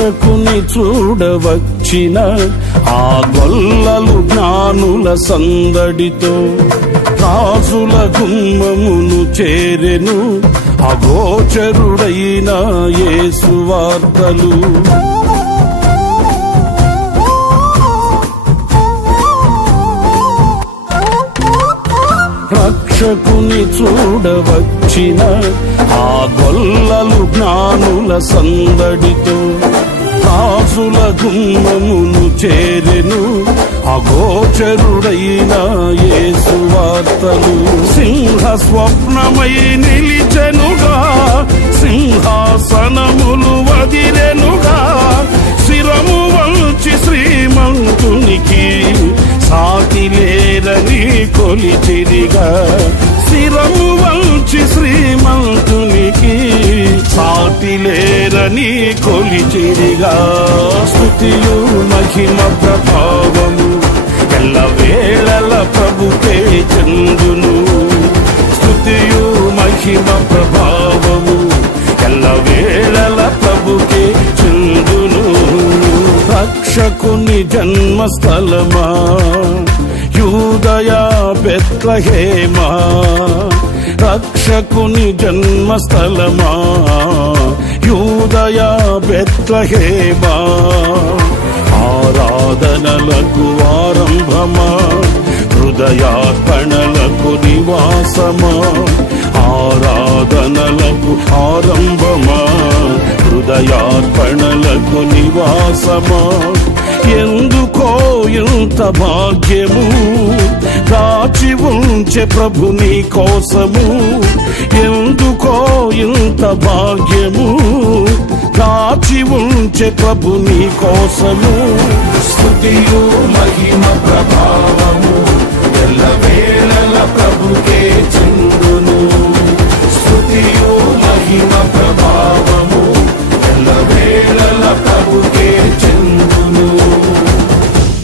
రక్షకుని చూడవచ్చిన ఆ గొల్లలు జ్ఞానుల సందడితో రాజుల గుమ్మమును చేరెను అగోచరుడైన యేసు వార్తలు. రక్షకుని చూడవచ్చిన ఆ గొల్లలు జ్ఞానుల సందడితో రాజుల గుమ్మమును చేరెను అగోచరుడైన యేసు వార్తలు. సింహ స్వప్నమై నిలిచెనుగా, సింహాసనములు వదిలెనుగా, శిరము వంచి శ్రీమంతునికి సాటి లేరని కొలిచిరిగా. శిరము వంచి శ్రీమంతునికి సాటి లేరని కొలిచిరిగా. స్తుతియు మహిమ ప్రభావము ఎల్లవేళల ప్రభుకే చెందును. స్తుతియు మహిమ ప్రభావము ఎల్లవేళల ప్రభుకే చెందును. రక్షకుని జన్మస్థలమా యూదయ బెత్లెహేమా, రక్షకుని జన్మస్థలమా యూదయ బెత్లెహేమా. ఆరాధనలకు ఆరంభమా, హృదయార్పణలకు నివాసమా. ఆరాధనలకు ఆరంభమా, హృదయార్పణలకు నివాసమా. ఎందుకో ఇంత భాగ్యము దాచి ఉంచే ప్రభు నీ కోసము. ఎందుకో ఇంత భాగ్యము దాచి ఉంచే ప్రభు నీ కోసము. స్తుతియు మహిమ ప్రభావము ఎల్లవేళల ప్రభుకే చెందును. స్తుతియు మహిమ